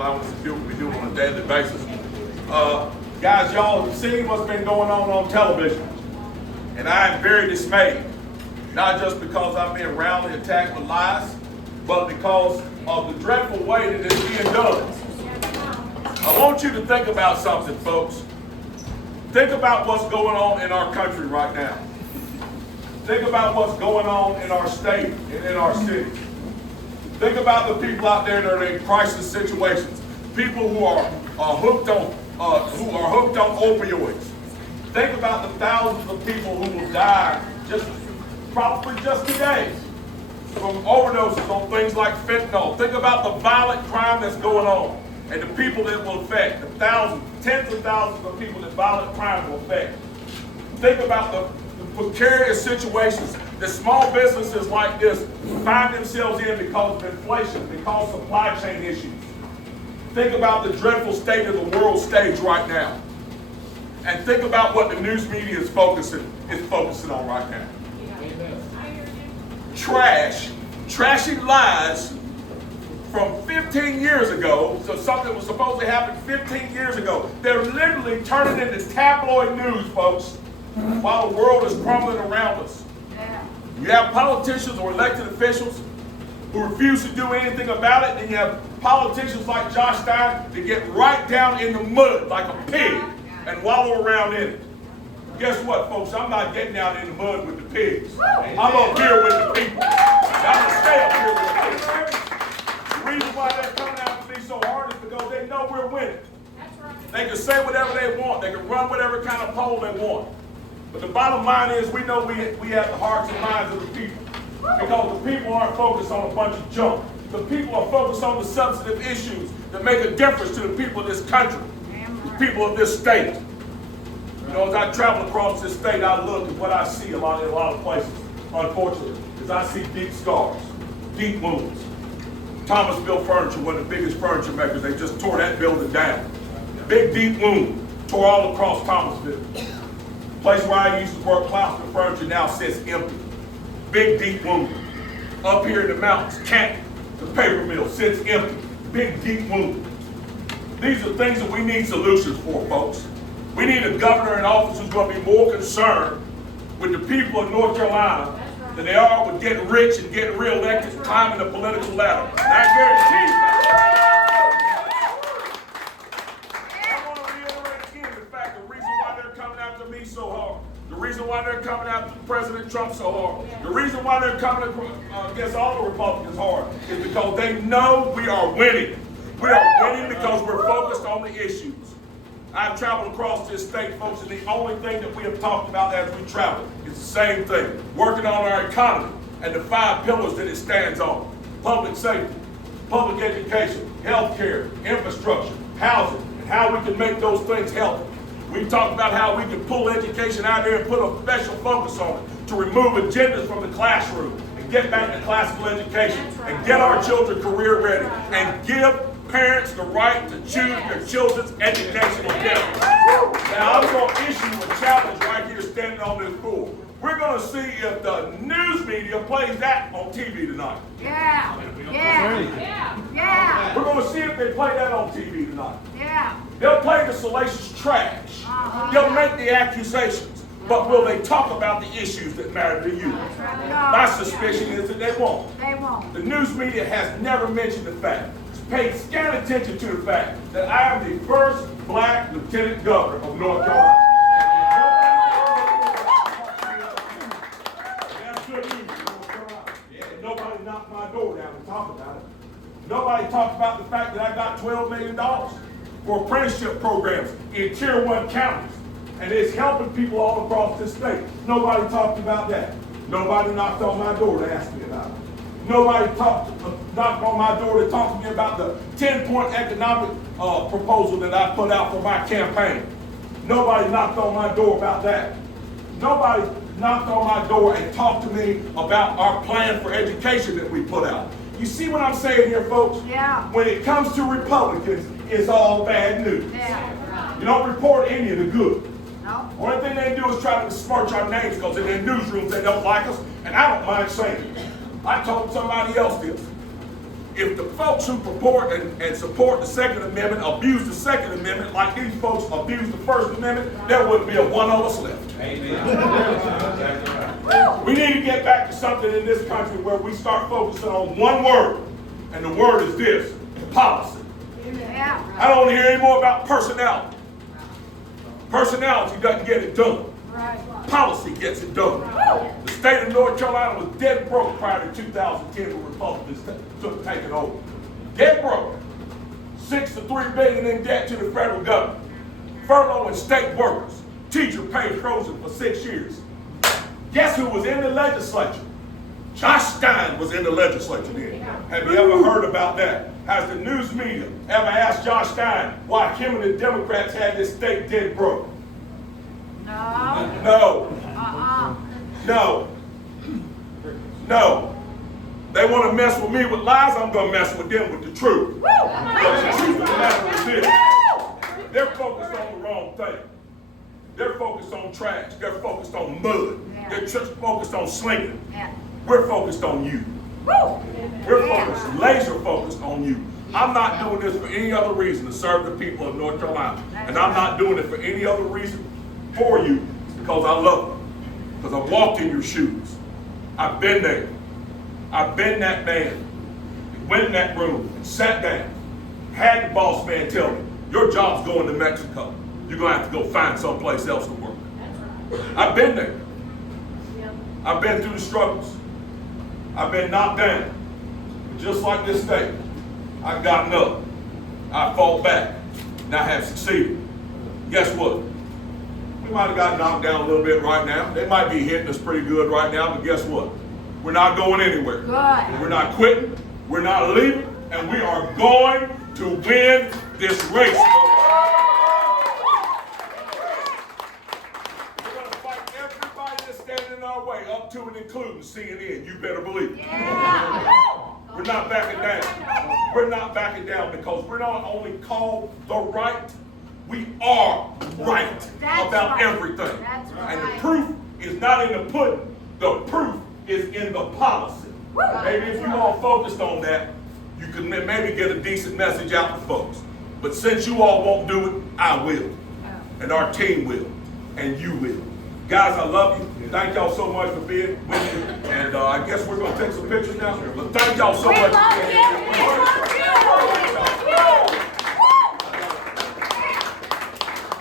allowing us to do what we do on a daily basis. Guys, y'all have seen what's been going on television, and I am very dismayed, not just because I'm being roundly attacked with lies, but because of the dreadful way that it's being done. I want you to think about something, folks. Think about what's going on in our country right now. Think about what's going on in our state and in our city. Think about the people out there that are in crisis situations. People who are hooked on opioids. Think about the thousands of people who will die probably just today from overdoses on things like fentanyl. Think about the violent crime that's going on and the people that will affect. The thousands, tens of thousands of people that violent crime will affect. Think about the precarious situations that small businesses like this find themselves in because of inflation, because of supply chain issues. Think about the dreadful state of the world stage right now. And think about what the news media is focusing on right now. Trashing lies from 15 years ago, so something that was supposed to happen 15 years ago. They're literally turning into tabloid news, folks, while the world is crumbling around us. You have politicians or elected officials who refuse to do anything about it, and you have politicians like Josh Stein that get right down in the mud like a pig and wallow around in it. Guess what, folks? I'm not getting down in the mud with the pigs. I'm up here with the people. I'm going to stay up here with the people. The reason why they're coming after me so hard is because they know we're winning. They can say whatever they want. They can run whatever kind of poll they want. But the bottom line is we know we have the hearts and minds of the people. Because the people aren't focused on a bunch of junk. The people are focused on the substantive issues that make a difference to the people of this country, the people of this state. You know, as I travel across this state, I look at what I see in a lot of places, unfortunately, is I see deep scars, deep wounds. Thomasville Furniture, one of the biggest furniture makers, they just tore that building down. Big, deep wound, tore all across Thomasville. The place where I used to work, Clouster Furniture, now sits empty. Big, deep wound. Up here in the mountains, Canton, the paper mill, sits empty. Big, deep wound. These are things that we need solutions for, folks. We need a governor in office who's going to be more concerned with the people of North Carolina than they are with getting rich and getting reelected and climbing the political ladder. And I guarantee you, I want to reiterate again the fact the reason why they're coming after me so hard, the reason why they're coming after President Trump so hard, the reason why they're coming against all the Republicans hard is because they know we are winning. We are winning because we're focused on the issues. I've traveled across this state, folks, and the only thing that we have talked about as we travel is the same thing. Working on our economy and the 5 pillars that it stands on. Public safety, public education, health care, infrastructure, housing, and how we can make those things healthy. We talked about how we can pull education out there and put a special focus on it to remove agendas from the classroom and get back to classical education and get our children career ready and give parents the right to choose their children's educational destiny. Now I'm going to issue a challenge right here standing on this floor. We're going to see if the news media plays that on TV tonight. Yeah. We're going to see if they play that on TV tonight. Yeah. They'll play the salacious trash. They'll make the accusations. But will they talk about the issues that matter to you? My suspicion is that they won't. They won't. The news media has never mentioned the fact, paid scant attention to the fact that I am the first black lieutenant governor of North Carolina. That's good news in North Carolina. And nobody knocked my door down and talked about it. Nobody talked about the fact that I got $12 million for apprenticeship programs in Tier 1 counties. And it's helping people all across this state. Nobody talked about that. Nobody knocked on my door to ask me about it. Nobody knocked on my door to talk to me about the 10-point economic proposal that I put out for my campaign. Nobody knocked on my door about that. Nobody knocked on my door and talked to me about our plan for education that we put out. You see what I'm saying here, folks? Yeah. When it comes to Republicans, it's all bad news. Yeah. You don't report any of the good. No. Only thing they do is try to besmirch our names because in their newsrooms they don't like us, and I don't mind saying it. I told somebody else this. if the folks who purport and support the Second Amendment abuse the Second Amendment like these folks abuse the First Amendment, there wouldn't be a one of us left. Amen. We need to get back to something in this country where we start focusing on one word, and the word is this: policy. I don't want to hear any more about personality. Personality doesn't get it done. Policy gets it done. The state of North Carolina was dead broke prior to 2010 when Republicans took taking over. Dead broke. $6 to $3 billion in debt to the federal government. Furloughing state workers. Teacher pay frozen for 6 years. Guess who was in the legislature? Josh Stein was in the legislature then. Have you ever heard about that? Has the news media ever asked Josh Stein why him and the Democrats had this state dead broke? No. No. No. No. They want to mess with me with lies, I'm going to mess with them with the truth. Because the truth of the matter is this: they're focused on the wrong thing. They're focused on trash. They're focused on mud. They're just focused on slinging. We're focused on you. We're focused, laser focused on you. I'm not doing this for any other reason to serve the people of North Carolina. And I'm not doing it for any other reason for you, because I love you. Because I walked in your shoes. I've been there. I've been that man. Went in that room and sat down. Had the boss man tell me, your job's going to Mexico. You're going to have to go find someplace else to work. I've been there. I've been through the struggles. I've been knocked down. Just like this state, I've gotten up. I fought back. And I have succeeded. Guess what? We might have got knocked down a little bit right now. They might be hitting us pretty good right now, but guess what? We're not going anywhere. Good. We're not quitting. We're not leaving. And we are going to win this race. Way up to and including CNN, you better believe it. We're not backing down. We're not backing down because we're not only called the right, we are right about everything. And the proof is not in the pudding, the proof is in the policy. Maybe if you all focused on that, you could maybe get a decent message out to folks. But since you all won't do it, I will. And our team will. And you will. Guys, I love you. Thank y'all so much for being with me. And I guess we're going to take some pictures now. But thank y'all so much for being here.